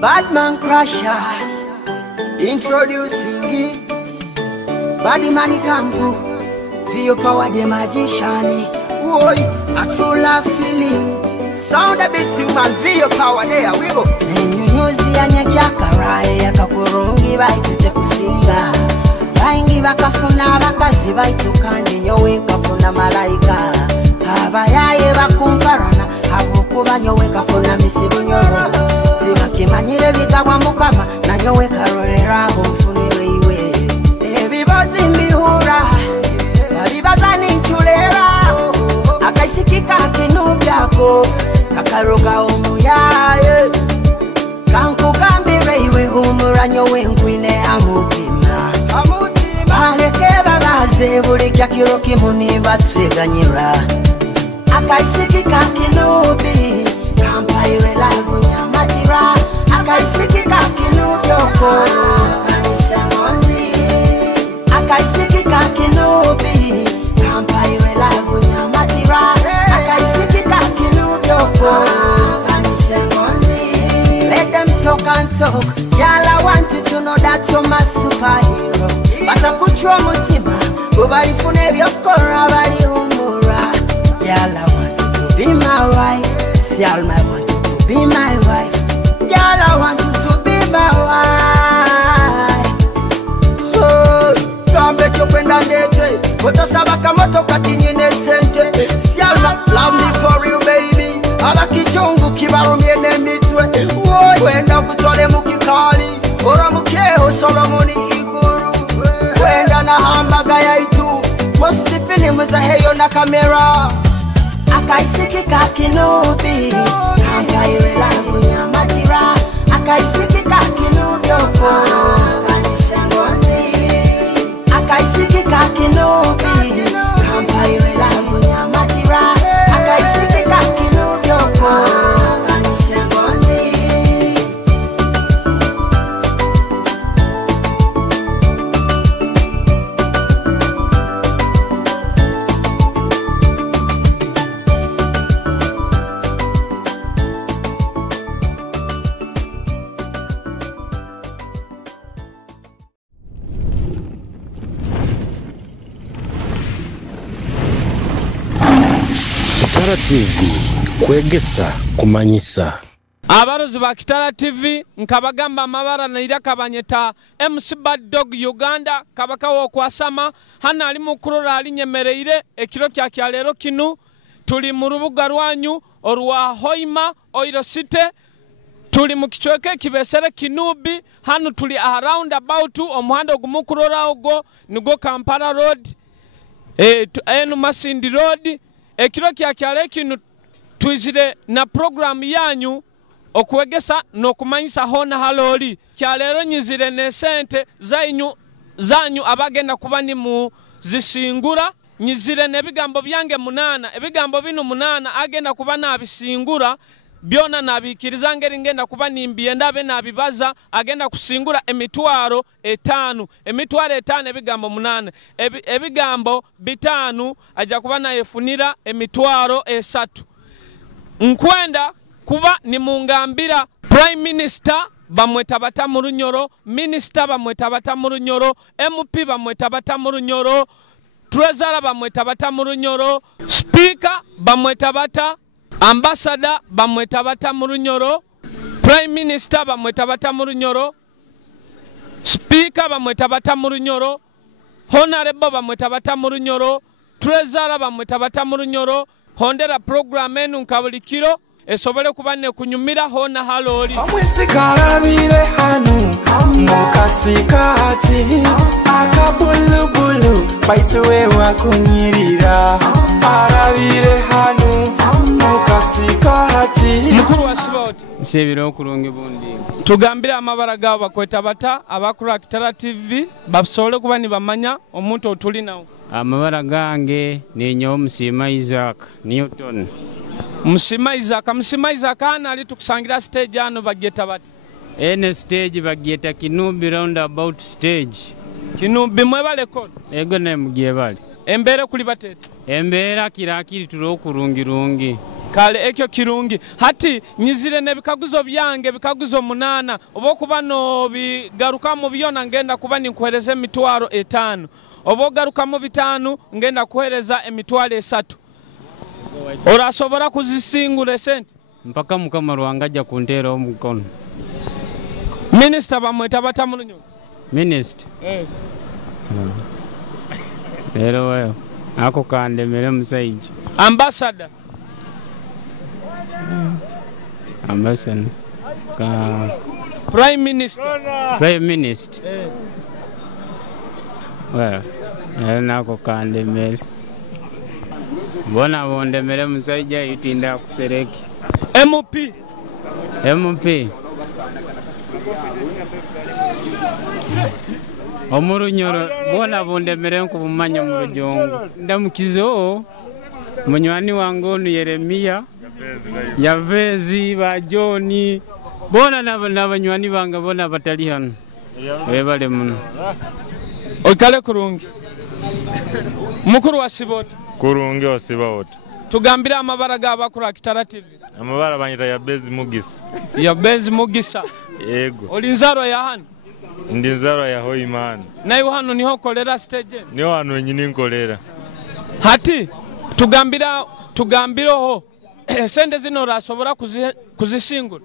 Badman Crusher, introducing it. Body Money Kampu, Vio Power the Magician. Boy, a true love feeling. Sound a bit human, Vio Power there, we go. Nyunyuzi ya nyakarai ya kakurungi baitute kusinga. Baingi bakafuna bakazi baitukanye nyowe kafuna malaika. Abayaye bakumparana, habukuba nyowe kafuna misibunyoro. Kimanyire bigabwa mukama nanyowe karorera umfunire iwe ebibazi mbihura babibaza n'inchulera akayisikika kinubyako kakaroga umuyaye kankugambire iwe humura nyowe nkwine amutima aleke babaze buli kyakiro kimuni batweganyira akayisikika kinubi kampaire live nyamatira akaisikika kinubyoko kanisengonzi akaisikika kinubi kampaire live nyamatira akaisikika kinubyoko kanisengonzi. Let them talk and talk, y'all I want you to know that you're my superhero. Batakuchwa mutima bubalifune byokora bali humura. Y'all I want you to be my wife, y'all I want you to be my wife. Girl, I want you to be my wife. Oh, come back your friend and date. But us have a kamoto katinye ne sente. Sialma, love me for you, baby. Abaki chungu kibarumye ne mitwe. Oh, wenda kutole mukikali. Ora mukeho Solomoni iguru. Wenda na hambaga ya itu. Most film is a heyo na kamera. Akaisikika kinubi kampaire live nyamatira akaisikika kinubyoko kanisengonzi akaisikika kinubi kampaire live nyamatira akaisikika kinubyoko kanisengonzi. Kitara TV kwegesa kumanyisa. Abarozi ba Kitara TV nkabagamba amabara naira kabanyeta MC Bad Dog Uganda kabakawo kwasama hana ali mukurora ali nyemereire ekiro kya kyalero kinu tuli mu rubuga rwanyu orwa Hoima Oiro City tuli mu kichweke kibesere kinubi hano tuli around about omuhanda ogumukurora ogo nigo Kampala Road enu Masindi Road. Ekiro kya kyale kinu twizire na program yanyu okwegesa nokumanyisa hona haloli kyalero nyizire ne sente zanyu abagenda kuba ni mu zisingura nyizire ne bigambo byange 8 ebigambo bino 8 agenda kuba nabisingura byona nabikiriza ngeri ngenda kuba nimbiye ndabe nabibaza agenda kusingura emitwaro 5 ebigambo 8 ebigambo 5 aja kuba nayefunira emitwaro 3 nkwenda kuba ni mungambira Prime Minister bamweta bata mu Runyoro, Minister bamweta bata mu Runyoro, MP bamweta bata mu Runyoro, Treasurer bamweta bata mu Runyoro, Speaker bamweta bata, Ambassador bamweta bata mu Runyoro, Prime Minister bamweta bata mu Runyoro, Speaker bamweta bata mu Runyoro, Honorable bamweta bata mu Runyoro, Treasurer bamweta bata mu Runyoro. Hondera program enu nkabulikiro esobole kubane kunyumira hona haloli omwisikarabire hanu mukasikati akabulubulu baituwe wakunyirira arabire hanu mukasikati mukuru wa Siboti nsebiro okulungi bundi tugambira amabara gabo bakweta bata abakuru Kitara TV basobole kuba ni bamanya omuntu otuli nawo. Amabara gange ninyo Musima Isaac Newton. Musima Isaac ana ali tukusangira stage ano bageta bati. Ene stage bageta Kinubi roundabout stage. Kinubi mweba record. Ego ne mugiye bali. Embere kuli batete. Embera kirakiri tulo kurungirungi. kale ekyo kirungi hati nyizire nebikaguzo byange bikaguzo 8 obo kuba no bigaruka mu byona ngenda kuba ninkuhereza emitwaro 5 obo garuka mu 5 ngenda kuhereza emitwaro 3 orasobora kuzisingura sente mpaka mukama Rwanga ajja kuntera omukono. Minister bamweta batamulunyo Minister Lero wewe ako kandemere musaiji. Ambassador ka Prime Minister wewe nako kandemere bona bondemere musaija yutinda kusereki MP Omurunyoro bona bondemere nkubumanya mu rujongo ndamukizo munywani wangu onu Yeremia Yavezi ba Joni bona n'abanywani banga bona batali hano bale muno okale kurungi mukuru wa Sibota kurungi wa Sibota tugambira amabara g'abakuru Kitara TV amabara banyita Yabezi Mugisa yego olinzaro ya hano ndi nzaro ya Hoimana nayo hano niho kolera stage niho hano wenyini nkolera hati tugambiroho sente zino rasobora kuzisingura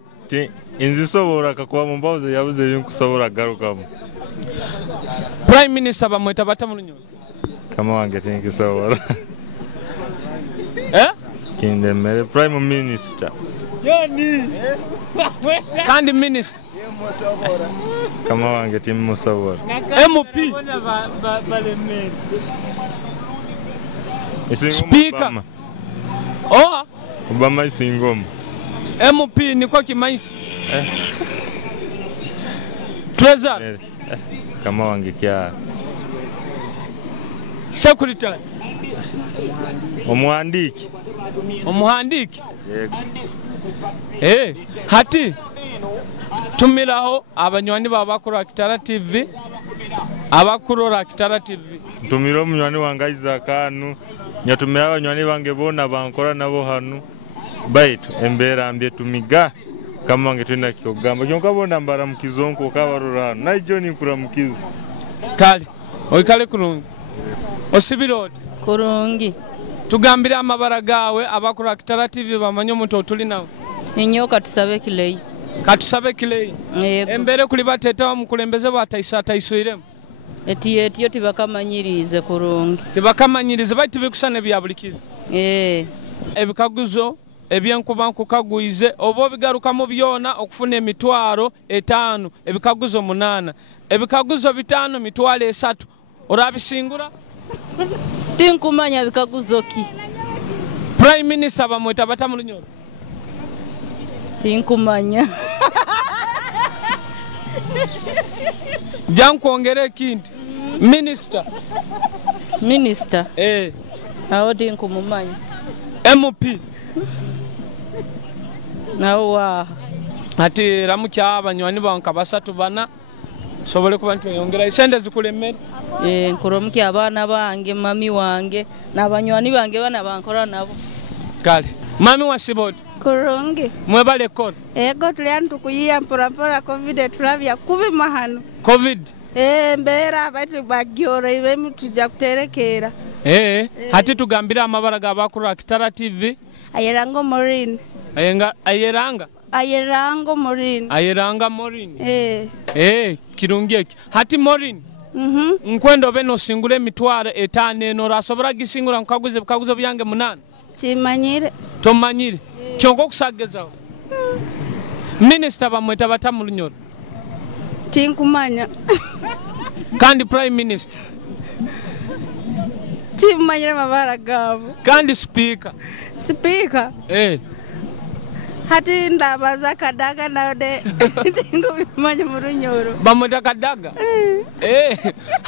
inzisobora kakuba mu mbazo yabuze yinkusobora garukamo Prime Minister bamweta batamulunyo kama wange tinkisobora kindemere Prime Minister kandi Minister kama wange timusobora MP Speaker Obama isingoma MP niko kimaisi Treasury kama wange kya Secretary Omuhandiki yego hati tumiraho abanywani babakuru Kitara TV abakuru Kitara TV tumiro munywani wanga Izakanu nyatumira abanywani bange bona bankora nabo hano baitu embera ambye tumiga kama wange twenda kiyogamba kyonka bona mbara mukizonko kabarura na John nkura mukizo kale oikale kurungi osibirode kurungi tugambira amabara gawe abakuru Kitara TV bamanyo muntu otuli nawe ninyoka tusabe kileyi embere kuli bateta bamukulembeze batayiswiremo etiyo tibakamanyirize kurungi tibakamanyirize bati bikusane byabulikire ebikaguzo ebyenkuba nkukaguize obo bigaruka mu byona okufuna emitwaro 5 ebikaguzo 8 ebikaguzo 5 mitwalo 3 orabisingura tinkumanya bikaguzo ki Prime Minister bamweta batamulunyoro tinkumanya jankuongere kindi Minister aho tinkumanya MP nawa ati ramukya abanywani banka basatu bana sobole kuba ntiyongera isende zikulemera nkuromukya abana bange mami wange n'abanywani bange bana bankora nabo kale mami wa Sibota kurungi mwebale kora ego tuliani tukuyiya mpora covid tulavya kubi mahano covid mbera bati bagyora ibe mutujja kuterekera hati tugambira amabara g'abakuru Kitara TV ayerango morin ayerango morin kirungi eki hati morin nkwendo beno singule mitwaro 5 eno rasobora gisingura nkaguze bikaguzo byange 8 timanyire tomanyire kyonko kusagezaho Minister bamweta batamulunyoro tinkumanya kandi Prime Minister timanyire mabara gabo kandi Speaker hati ndabaza Kadaga nade ngubimanye mu runyoro bamweta Kadaga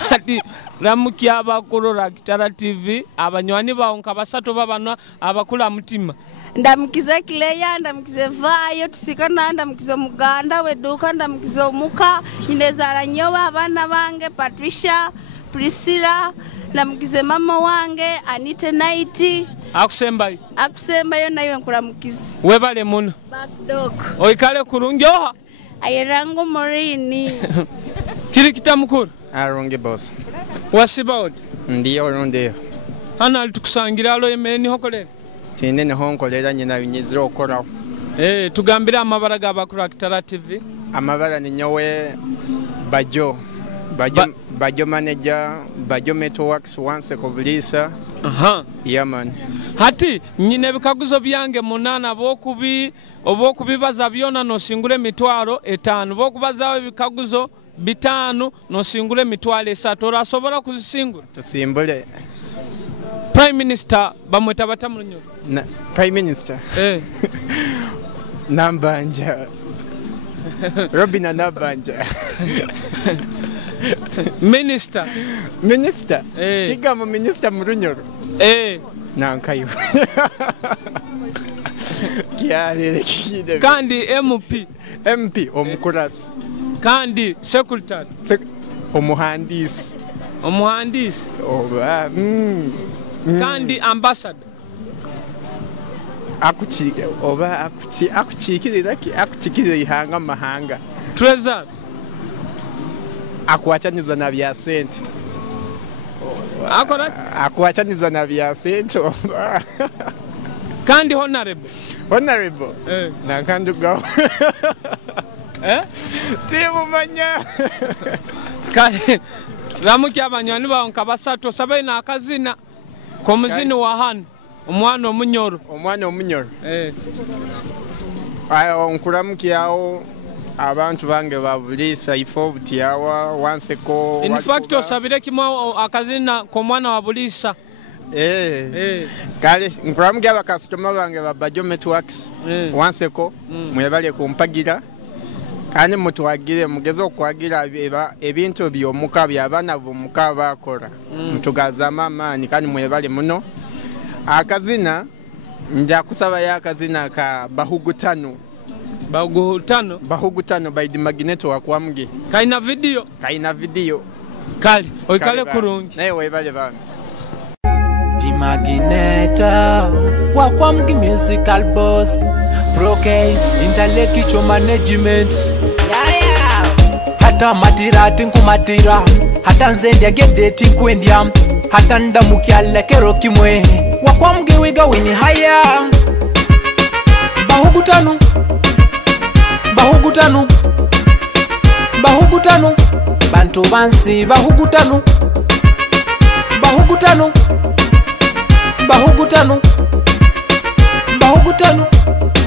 hati ramukya abakuru Kitara TV abanywani bawo nkabasatu babana abakula mutima ndamukize Kileya ndamukize Vayo tusikana ndamukize Muganda weduka ndamukize Muka inezara nyoba abana bange Patricia Priscilla ndamukize mama wange Anite Night akusembayo nayo nkulamukize webale muno backdog oikale kurungi oha ayerango morini kiri kitamukuru arungi boss wasiba oti ndiyo rundeyo hano alitukusangira alo emere niho kolera tinde niho nkolera nyina binyizira okoraho tugambira amabara g'abakuru Akitara TV amabara ni nyowe Bajo manager, Bajo Metalworks once Koblisa. Yeah man. Hati nyine bikaguzo byange munana obokubibaza byona no singule mitwaro 5 bokubazawe bikaguzo 5 no singule mitwaro 3 orasobora kuzisingura tusimbule Prime Minister bamweta batamulunyo Prime Minister Nambanja Robina Nambanja Minister Kigamo Minister Murunyoro Nankayo Kandi MP omukurasi Kandi secretary omuhandisi Kandi ambassador akuchikirira ihanga mahanga treasurer akuachaniza na vya sente akuachaniza na vya sente kandi honorable nakanduga timu manya kandi ramuki abanywani baonka basatu sabaye na akazina komuzini wa hano omwana omunyoro ayo nkuramuki yawo abantu bange babulisa ifo butiyawa wanseko in fact osabire kimwa akazina ko mwana wa bulisa kale nkuramuki aba customer bange ba Bajo Metalworks wanseko mwebale kumpagira kandi mutwagire mugezo kwagira ebintu byomuka byabana bomuka bakora mutugaza mama ni kandi mwebale muno akazina nja kusaba ya akazina ka bahugutano by the magneto wakwamge kaina video kali oikale kurungi naye webale bana the magneto wakwamge musical boss pro case intellectual management hata matirati nkumatira hata nzende gedeti kwendya hata ndamukyalla kero kimwe wakwamge wiga wini haya bahugutanu bantu bansi bahugutanu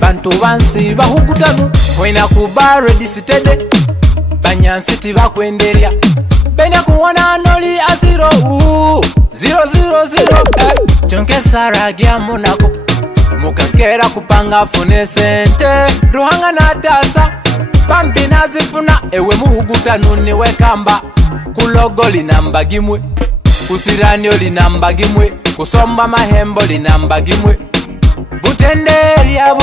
bantu bansi bahugutanu wena kuba ready sitede banyansi bakwenderya benya kuona noli aziro 000 chonke sara gya monako mukakera kupanga fune sente ruhanga na tasa bambi nazifuna ewe muhugutanu niwe kamba kulogo linamba gimwe kusirani linamba gimwe kusomba mahembo linamba gimwe butenderia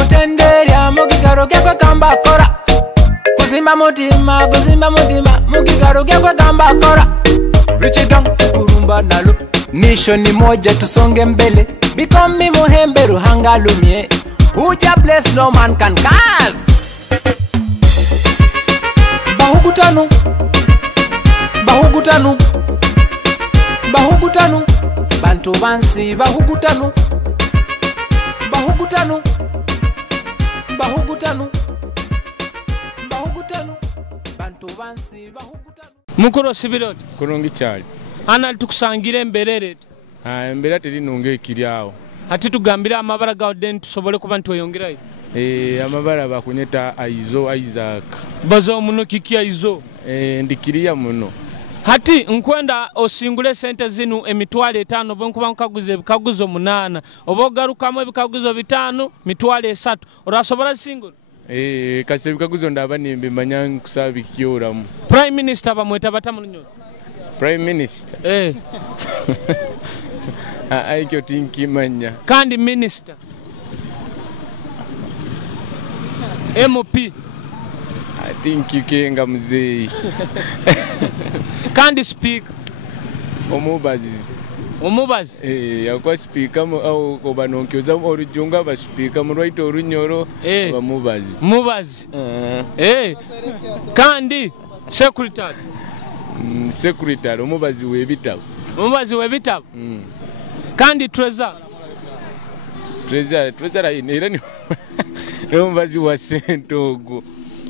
mugigaro gyakwe kamba kora kuzimba mutima mugigaro gyakwe kamba kora richigang kurumba nalo nisho ni moja tusonge mbele bikomi muhembe ruhanga lumye uja bless no man can cause bahugutanu bantu bansi bahugutanu bantu bansi bahugutanu mukoro sibiroti kurungi cyali ana tukusangire emberere embera teri nunge kiryawo ati tugambira amabara ga den tusobole kuba ntoyongerayo amabara bakunyeta Aizo Isaac bazo muno kikia Aizo ndikiriya muno hati nkwenda osingule sente zinu emitwale 5 bonkuba nkaguze bikaguzo 8 obogarukamo ebikaguzo 5 mitwale 3 orasobora single kase bikaguzo ndaba nimbe manya kusabikyoramu Prime Minister bamweta batamulunyo Prime Minister aikyo tinki manya kandi Minister MP I think you kenga mzee kandi Speaker omubazizi Omubazi. Yakwa speaker au obanonkoza orujunga ba speaker mu right orunyoro ba mubazi. Mubazi. Kandi secretary. Secretary omubazi webitabo. Omubazi webitabo. Kandi treasurer. Treasurer era ni omubazi wa sentogo.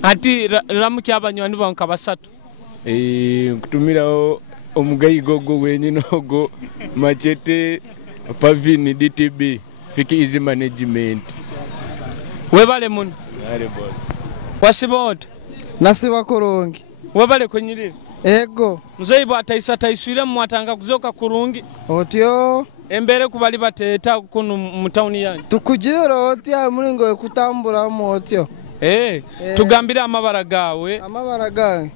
Ati ramuki abanywani banka basatu. Kutumirawo omugayigo go wenyinogo Machete Pavini DTB Fiki Easy Management. Webale mun. Are boss. Wasibot. Nasiba kurungi. Webale kwenyirira. Ego. Muzaibu ataiswire mwatanga kuzoka kurungi. Otyo. Embere kubali bateta kunu mutauni yanyu. Tukujira otya mulingo kutambula motyo. Tugambira amabara gawe. Amabara gawe.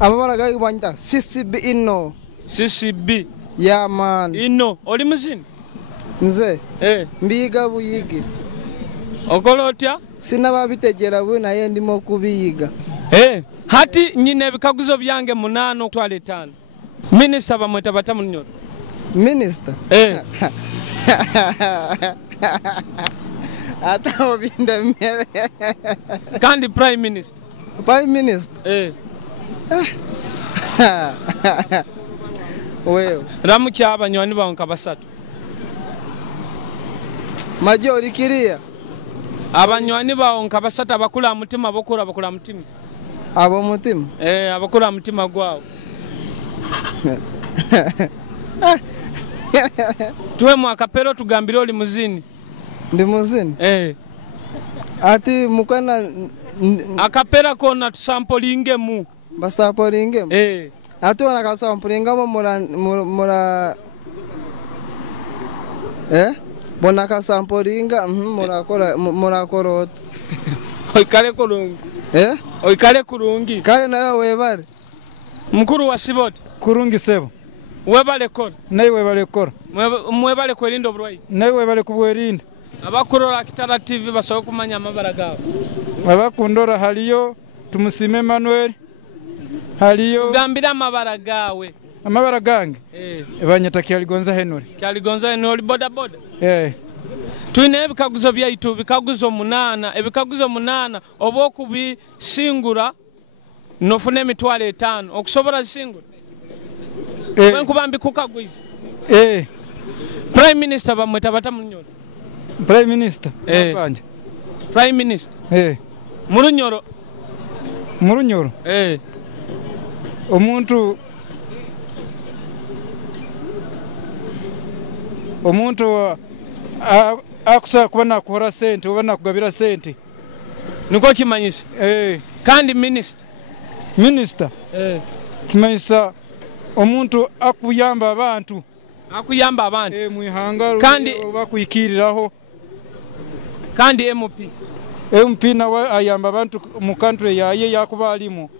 Amabara gawe bwanyita CCB ino. CCB. Yeah man. Ino. Oli muzini? Nze. Mbiga buyigi. Okolo otya? Sina babitegera bwe naye ndimo kubiyiga. Hati nyine ebikaguzo byange 8 twale 5. Minister bamweta batamu nyoro. Minister? Ata obinde mere. Kandi prime minister. Prime minister? Wewe. Ramuki abanywani banka basatu. Majori kiria. Abanywani banka basatu abakula mutima bakula mutima. Abo mutima? Abakula mutima gwawo. Tuwe mwakapero tugambire oli muzini. Ndi muzini? Ati mukana akapera kona tusampolinge mu. Basampolinge mu? Ati wana kasampolinga mu mura Bona kasampolinga murakorota. Oikale kurungi. Oikale kurungi. Kale nawe webale. Mukuru wa Siboti. Kurungi sebo. Webale kora. Nayi webale kora. Mwebale kwerinda oburwayi. Nayi webale kubwerinda. Abakurora Kitara TV basobola kumanya amabara gawe. Abakundora haliyo Tumusime Emmanuel. Haliyo gambira amabara gawe. Amabara gange? Banyata Kyaligonza Henry. Kyaligonza Henry boda. Tuine ebikaguzo byaitu bikaguzo 8 ebikaguzo 8 obokubi singura nofune emitwalo 5 okusobora singura. Wenkubambi kukagwiza. Prime Minister bamweta batamu nyoro. Prime Minister? Panje. Prime Minister? Murunyoro. Murunyoro? Omuntu akusa kubona kuhora sente ubona kugabira sente. Niko kimanyisa? Kandi minister? Minister? Kimanyisa omuntu akuyamba abantu. Akuyamba abantu? Muihanga kandi bakuyikiriraho. Kandi MP? MP nawe ayamba abantu mu country yaye yakubalimo.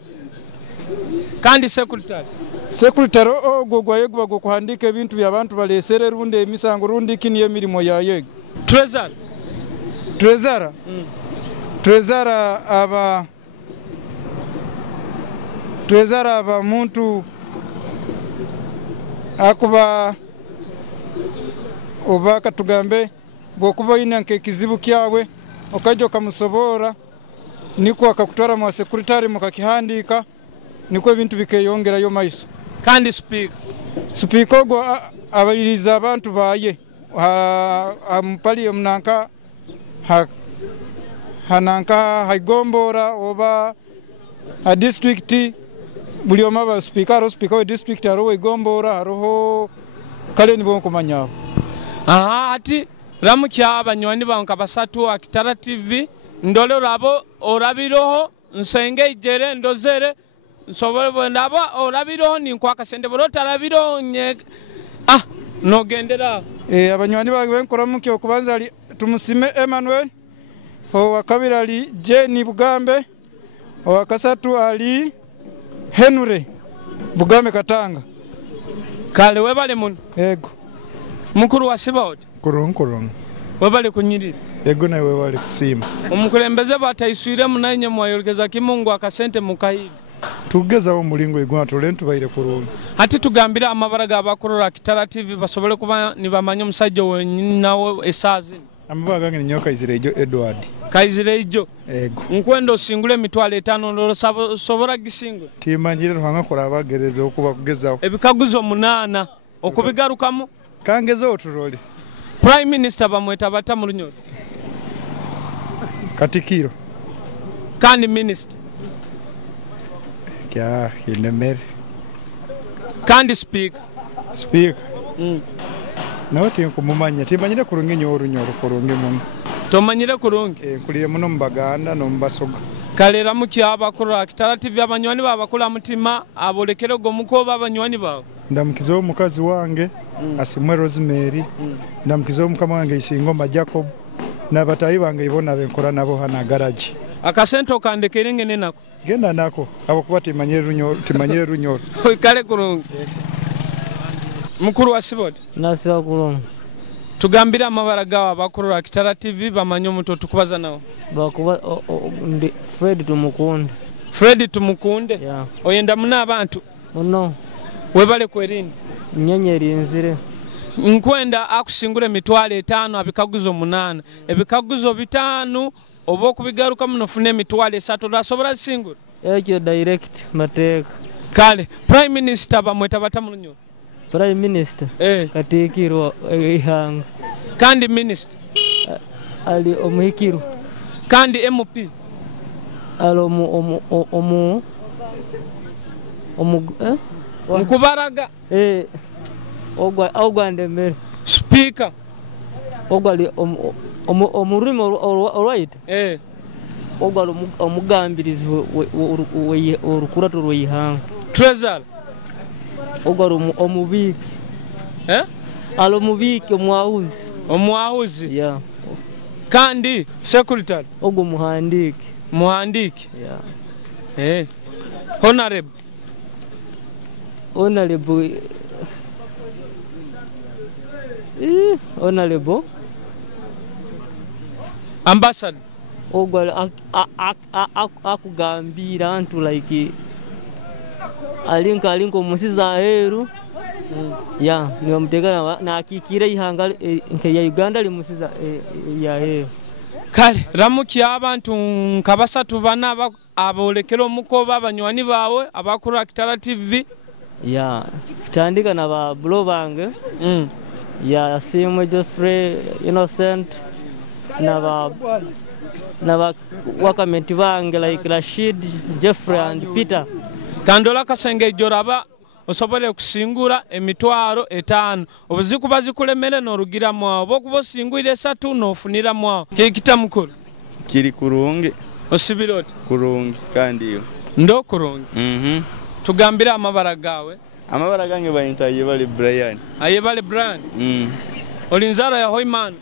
Kandi secretary? Secretary ogogwaye gwa kuhandika ebintu by'abantu balesere runde emisango rundi kiniye mirimo yaye. Treasurer? Treasurer? Treasurer aba muntu akuba obaka tugambe bwokuba ina nke kizibu kyawe okajo kamusobora niko akakutwara mu secretary mukakihandika niko ebintu bikeyongera yo maiso. Kandi speaker go abaliriza abantu baye ampali omnanka hananka haigombora oba a district buli omaba speaker wa district aro igombora aroho kale nibo kumanya. Ati ramukya abanywani banka basatu Kitara TV ndole rabo orabiroho nsenge ijere ndozere nsobole ndaba orabiroho ninkwaka sente borota rabiro nye no gendera. Abanywani bange benkora mukyo kubanza ali Tumusime Emmanuel, wakabiri ali Jenny Bugambe, wakasatu ali Henry Bugambe Katanga. Kale webale mun? Ego. Mukuru wa Siboti? Kurungu. Webale kunyirira? Ego na webale kusima. Omukulembeze bataiswire munanye mwayorgeza kimungu akasente mukahidi. tugezaho mulingo igwa tolentu baire kurungi ati tugambira amabara gabakorora Kitara TV basobole kuba nibamanya omusajja wenyinawo esazi amabara gange nyo Kayizirejo Edward Kayizirejo ego nkwendo singule emitwalo 5 ndolo sobora gisingo timanyire ruhanga kola abagereza okuba kugezaho ebikaguzo 8 okubigarukamu kangezo oturole Prime Minister bamweta bata mu Lunyoro Katikiro kandi Minister kya hinemere kandi Speaker nawe tinkumumanya timanyire kurungi Nyoro kurungi muno tomanyire kurungi nkuliye muno mbaganda no mbasoga kalera mukyaba kurora Kitara TV abanywani babakula mutima abolekere go mukoba abanywani bawo ndamukizo omukazi wange asimwe Rosemary ndamukizo omukama wange Isingoma Jacob nabatayi bange ibona benkora nabo hana garage akasento kandekere ngene nako genda nako abo kuba timanyire Runyoro kale kurungi mukuru wa Sibod nasiba kurungi tugambira amabara gawa bakurura Kitara TV bamanyo muto tukubaza nawo bakuba Fred tumukunde yeah. Oyenda muna abantu muno webale kwerindi nyenyeri nzire nkwenda akusingure emitwalo 5 abikaguzo 8 ebikaguzo 5 obo kubigaruka muno fune emitwalo 3 rasobora singura ekyo direct mateka kale Prime Minister bamweta bata mu Lunyoro Prime Minister Katikiro ihanga kandi Minister ali omuhikiro kandi MP alo mukubaraga ogwandemere Speaker ogwali omurimo alright ogwali omugambirizi orukurato rw'ihanga Treasurer ogwali omubiki alo mubiki omwahuzi yeah kandi secretary ogwo muhandiki yeah honorable ambassador ogwali akugambira antu like alinka omusiza aheru ya niyo mutegana na akikira ihanga nke ya Uganda limusiza ya heru kale ramuki abantu nkabasatu bana abolekero mukoba abanywani bawe abakurura Kitara TV ya tutandika na ba blo bange ya Simwe Geoffrey Innocent na ba wakamenti bange like Rashid Jeffrey and Peter kandola kasenge joraba osobole kusingura emitwaro 5 obuziku bazikulemere no rugira mwa bokubo singwire 3 no funira mwa kikita mukuru kiri kurungi osibiroti kurungi kandi yo ndo kurungi tugambira amabara gawe amabara gange bayinta yebale Brian ayebale Brian olinzara ya Hoyman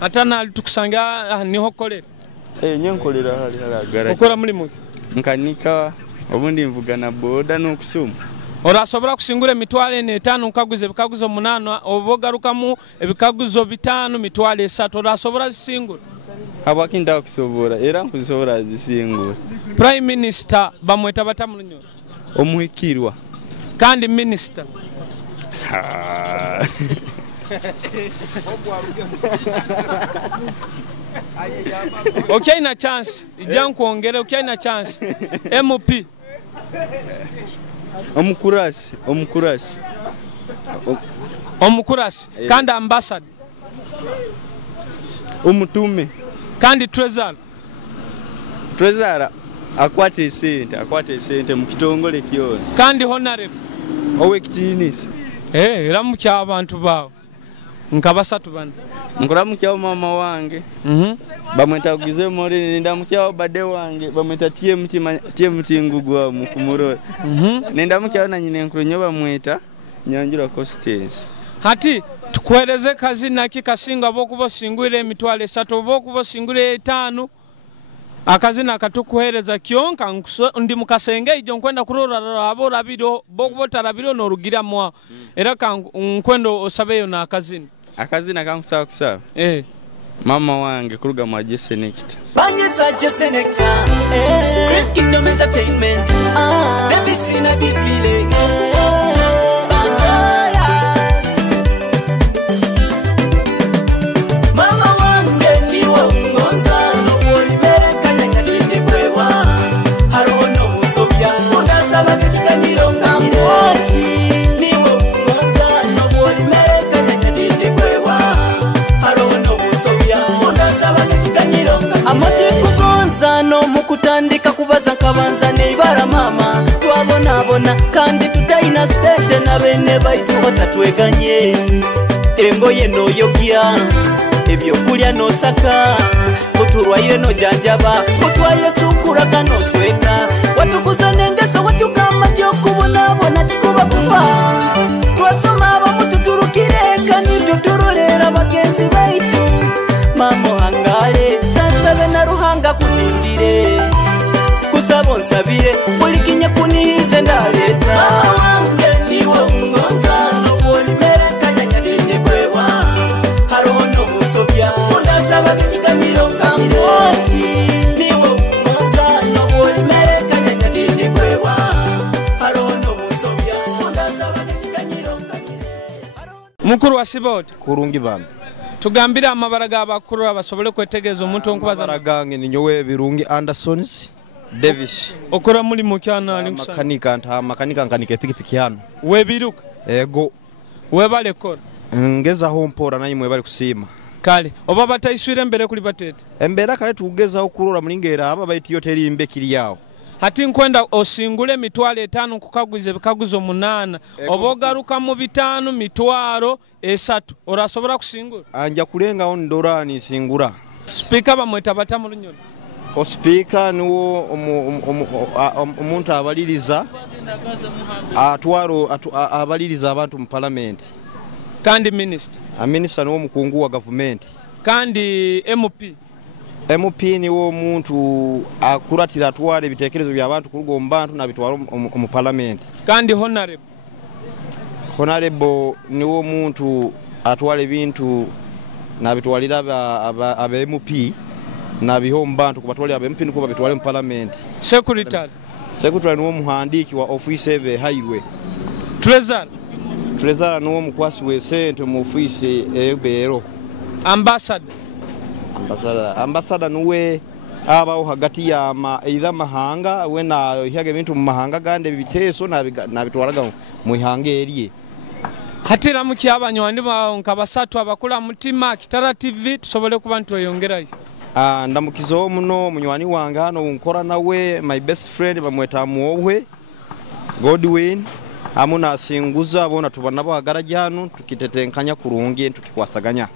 atana alitukusanga niho kolera nyenkolera hali garage okora muri muki nkanika obundi mvugana boda no kusuma orasobora kusingura emitwalo 5 nkaguze bikaguzo 8 obogarukamu ebikaguzo 5 mitwalo 3 orasobora singura abakinda kusobora era nkusobora zisingura Prime Minister bamweta bata mu Lunyoro omuhikirwa kandi Minister okay na chance ijan kuongere okay na chance MP omukurasi kandi ambassador umutume kandi treasurer akwate sente mu kitongole kiyo kandi honorable owe kitinisa ramukya abantu bawo nkabasatu bana nkuramukya mama wange bamweta kugize muri ndamukya bade wange bamweta TMT ngugwa mu kumuro ndamukya na nyine nkuronyo bamweta Nyanjura Constance hati tukwereze kazi nakikasinga bokubo singwire emitwalo 3 bokubo singwire 5 akazina katukuhereza kyonka ndi mukasenge ijo nkwenda kurora abora biro bokubo biro no rugira mwa era nkwendo osabeyo na akazina kankusaba kusaba mama wange kuruga mwa Jesse Nikita such a selector. Great Kingdom Entertainment. Never seen a defile. Mama wange niwo ngonza n'okulimereka nyanyatinde kwewa. Harono musobya ondasaba kekiganiro ngamboti. Niwo ngonza n'okulimereka nyanyatinde kwewa. Harono musobya ondasaba kekiganiro ngamboti. Amateku gonza n'omukutandika kubaza kabanza neibara mama. Twabonabona kandi tutayina sente na bene baitu batatweganye. Engoye noyogya ebyokulya nosaka kuturwaire nojanjaba kutwaye sukuraga nosweka watukuza nengeso watugamba kyokubonabona tikuba kufa twasoma abamututurukire kandi tuturulera bagenzi baitu mamo hangale tasabe na ruhanga kunindire kusaba nsabire buli kinye kunihize ndaleta wange niwo ngonza n'okulimereka nyanyatinde kwewa harono musobya ondasaba kekiganiro ngamboti niwo ngonza n'okulimereka nyanyatinde kwewa harono musobya ondasaba kekiganiro mukuru wa Siboti kurungi bambi tugambira amabara g'abakuru abasobole kwetegereza omuntu onkubaza gange ninyowe birungi Andersons Davis okora muri mu kyana ali makanika nkanike pikipiki hano webiruka ego webale kora ngezaho mpora nayi mwebale kusima kale oba batayiswire mbere kuli batete embera kale tugezaho kurora mulingera aba baiti yoteri imbe kiri yawo hati nkwenda osingule mitwalo 5 kukaguze bikaguzo 8 obogaruka mu 5 mitwalo 3 orasobora kusingula anja kulenga on ndorani singura speaker bamweta batamu lunyoni o speaker nuwo omuntu abaliriza atwaro abaliriza abantu mu parliament kandi minister a minister nuwo mukungu wa government kandi MP niwo muntu akuratira atware bitekerezo by'abantu kurugo mbantu na bitwaro mu parliament kandi honorable niwo muntu atware bintu na bitwalira aba MP na bihombantu kubatwalira aba MP niko bitwale mu parliament secretary niwo muhandiki wa office ebe highway treasurer niwo mukwasi we sente mu office ebero ambassador nuwe abaho hagati ya either mahanga wena ihage bintu mu mahanga gande biteso na bitwaraga mu ihanga eriye hatira mu kyabanywa ba nkabasatu abakula mutima Kitara TV tusobole kuba ntweyongerayo ndamukizo muno munywani wange hano unkora nawe my best friend bamweta muohwe Godwin amuna asinguza bona tubana bagaraje hano tukitetenkanya kurungi tukikwasaganya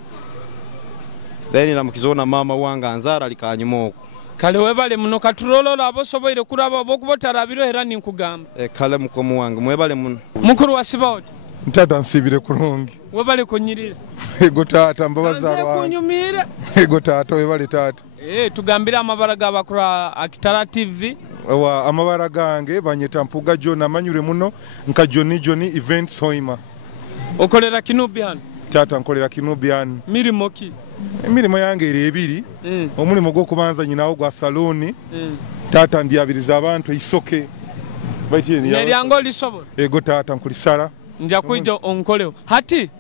then namukizona mama wanga Anzara alikanyumoko kale webale muno katurololo abosoboire kuraba bokubotarabiro era ninkugamba kale mukomu wange mwebale muno mukuru wa Siboti ntata nsibire kurungi webale konyirira ego tata mbabaza wa kunyumira ego tata webale tata tugambira amabara g'abakuru a Kitara TV wa amabara gange banyeta mpuga John amanyure muno nka Johnny events hoima okolera kinubi hano tata nkolera kinubi hano mirimo ki emirimo yange eri ebiri omulimo gwo kubanza nyinawo gwa saloni tata ndiyabiriza abantu isoke baitini ya neriango lisobora ego tata nkulisara nja kuija onkoleo hati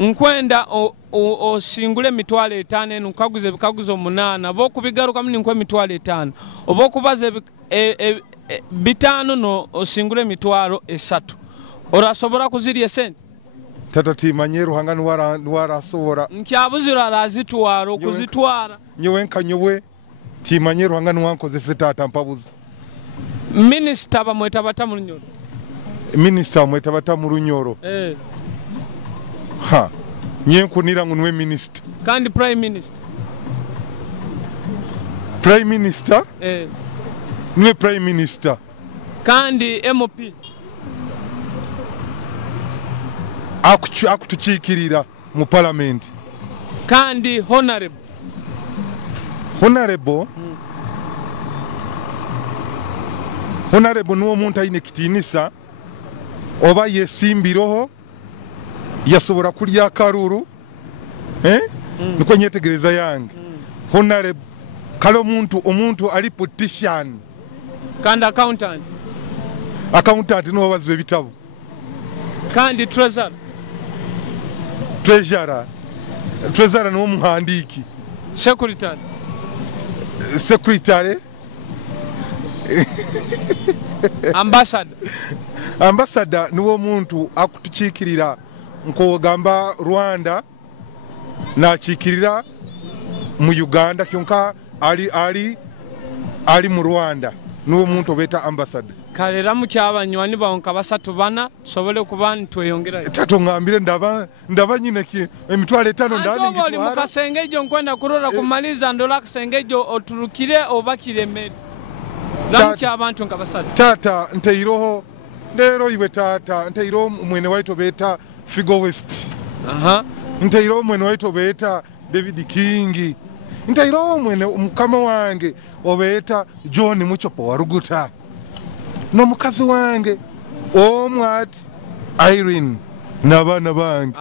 nkwenda osingule mitwalo 5 nukaguze bikaguzo 8 bokubigaruka muni nkwe mitwalo 5 obokubaze bitano no osingule mitwalo 3 orasobora kuzirya sente tata timanyeru hangani wara sobora nkyabuzira arazitwaro kuzitwara nyowe nkanyowe timanyeru hangani wankozese tata mpabuza minister bamweta batamu lunyoro minister mweta batamu lunyoro ha nyenkunira ngunwe minister kandi prime minister nwe prime minister kandi MP akutuchikirira mu parliament kandi honorable nuwo muntu ayine kitinisa oba yesimbiroho yasobora kulya karuru niko nyetegereza yange honorable kale omuntu ali politician kandi accountant niwo baziba ebitabo kandi treasurer niwo muhandiiki secretary ambassador niwo omuntu akutukiikirira nk'ogamba Rwanda n'akiikirira mu Uganda kyonka ali mu Rwanda niwo omuntu obeeta ambassador. Kale ramu ky'abanywani bawo nka basatu bana tusobole kuba ntweyongerayo. Tato ngambire ndaba nyine emitwalo 5 ndani ngitwara. Oli mu kasengejo nkwenda kurora kumaliza ndola kasengejo oturukire obakire medi. Ramu ky'abantu nka basatu. Tata nteiroho lero iwe tata nteiro mwene waito beta Figo West. Nteiro mwene waito beta David King. Nteiro mwene mukama wange obeeta John Muchopo waruguta. N'omukazi wange omwati Irene n'abaana bange.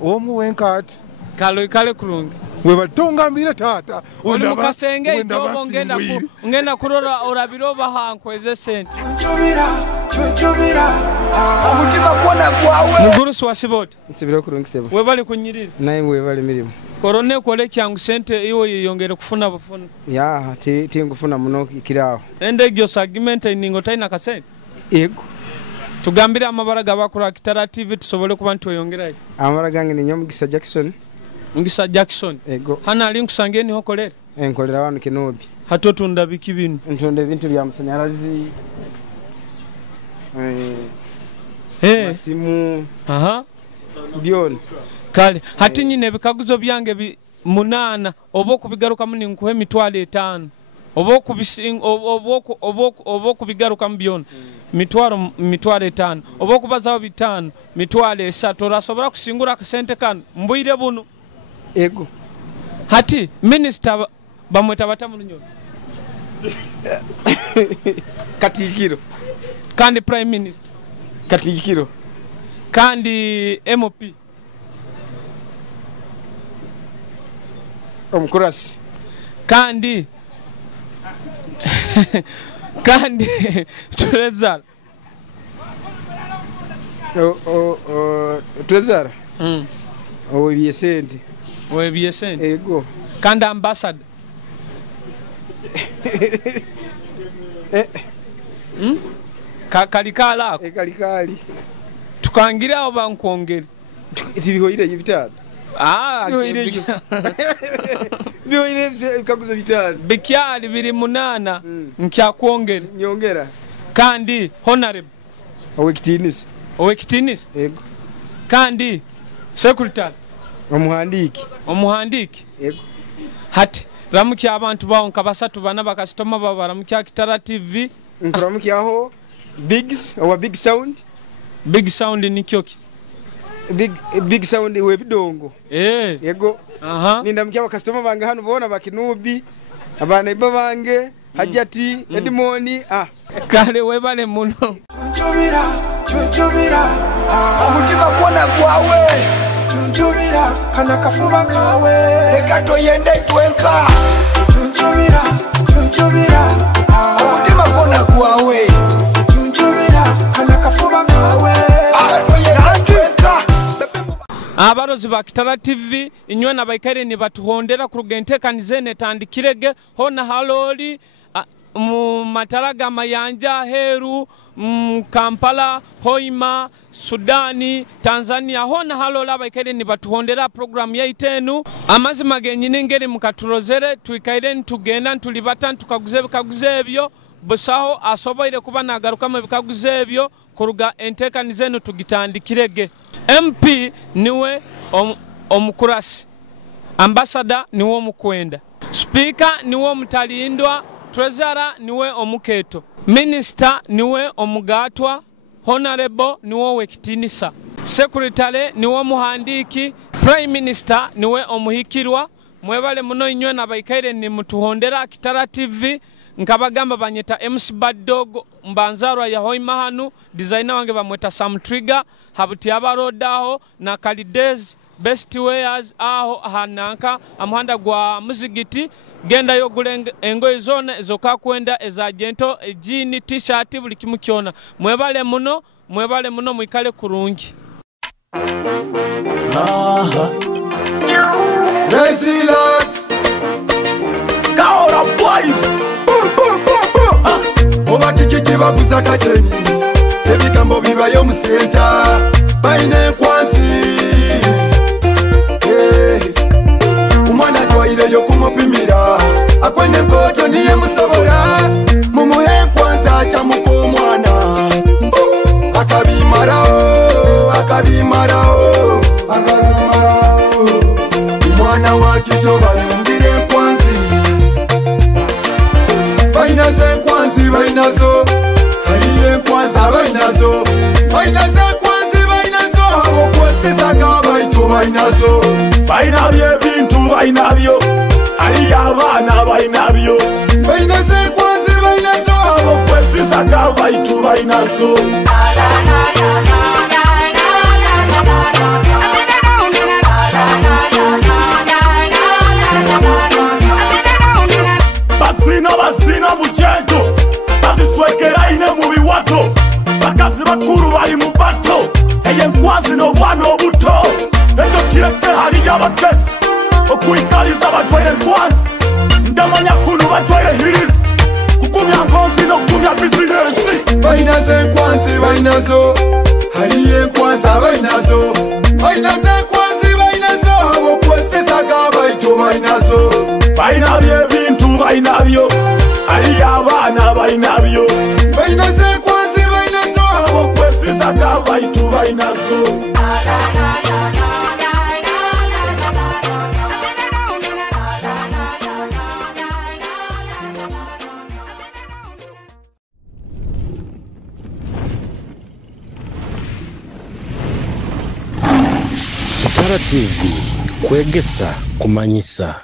Omuwenka ati. Kale kurungi. Weba tongambire tata. Oli mukasenge itobo ngenda kurora orabiro bahankweze sente. Chunchubira. Omutima kwona gwawe. Muguru swasibote. Nsibira kurungi sebo. Webali kunyirira. Naye webali mirimo. Korone kole kyangu sente iwo yiyongere kufuna bufuna. Ya ti ngufuna muno ikiraho. Ende gyo sagment iningo taina kasente. Ego. Tugambira amabara gabakura Kitara TV tusobole kuba ntweyongerayo. Amabara gange ni Nyomugisa Jackson. Ngisa Jackson. Ego. Hana ali nkusangeni hokolera. Enkolera wanu Kinobi. Hatotunda biki binu. Ntonde bintu bya musanyarazi. Masimu. Bion. Kale hati nyine bikaguzo byange 8 obo kubigaruka muni nkuhe mitwalo 5 obo kubigaruka mbiona mitwalo 5 obo kubazaho 5 mitwalo 3 orasobora kusingura akasente kan mbuire buno ego hati minister bamweta batamu nyo Katikiro kandi prime minister Katikiro kandi MOP Omukurasi kandi Trezor Trezor Owebyesente ego kandi ambassador kalikala kalikali tukangira abo bankongere tibihoire yibitano bihoire bikaguzo bitano bikyali 8 nkyakwongera nyongera kandi honorable owekitinis ego kandi secretary omuhandiki ego hati ramukya abantu bawo nka basatu bana bakasitoma baba ramukya Kitara TV nkuramukyaho big sound nikyoki big sound webidongo yego nindamukya bakasitoma bange hano bona bakinubi abana iba bange hajati edimoni kale webale muno chunchubira omutima kwona gwawe chunchubira kana kafuba kawe leka toyende twenka chunchubira omutima kwona gwawe chunchubira kana kafuba kawe toyende twenka. Abarozi ba Kitara TV inywe nabaikare ni batuhondera ku rugentekanize netandikirege hona haloli mu mataraga mayanja heru Kampala Hoima Sudani Tanzania hona halola abaikare ni batuhondera program ya itenu amazima genyine ngeri mukaturozere tuikaire ntugenda ntulibata tukaguze ebyo busaho asoboire kuba nagaruka mu bikaguze ebyo kuruga entekanize no tugitandikirege. MP niwe omukurasi, ambassador niwe omukwenda, speaker niwe omutalindwa, treasurer niwe omuketo, minister niwe omugatwa, honorable niwe wekitinisa, secretary niwe omuhandiki, prime minister niwe omuhikirwa. Mwebale muno inywe nabaikaire ni mutuhondera Kitara TV nkabagamba banyeta MC Bad Dog mbanzarwa ya Hoima hanu designer wange bamweta Sam Trigger habuti abarodaho na Kalidez best wares aho hananka amuhanda gwa muzigiti genda yogula engoye zona ezokakwenda ezagento ejini t-shirt buli kimu kyona mwebale muno mwikale kurungi. Resilience Kaora boys Oba kiki baguza kacheni ebigambo bibayo mu center baine kwansi umwana twayireyo kumupimira akwene poto niye musobora mumuhe kwanza achamuko umwana akabimarao umwana wakito bayumbire kwanzi bainaze kwanzi bainazo hariye kwanza bainazo abo kwesizaga baitu bainazo bainabye bintu bainabyo ari abana bainabyo bainaze kwanzi bainazo abo kwesizaga baitu bainazo basina bugendo baziswekera ine mu biwato bakazi bakuru bari mu bato eye nkwazi no bwana obuto eto kireke hari y'abakesi okuyikaliza bajwere nkwazi ndamanya kunu bajwere hirisi kukumya ngonzi no kumya bizinesi bainaze nkwazi bainazo hariye nkwazi bainazo abo kwesizaga baitu bainazo bainabye bintu bainabyo ari abana bainabyo bainaze kwanzi bainazo abo kwesizaga baitu bainazo Kitara TV kwegesa kumanyisa.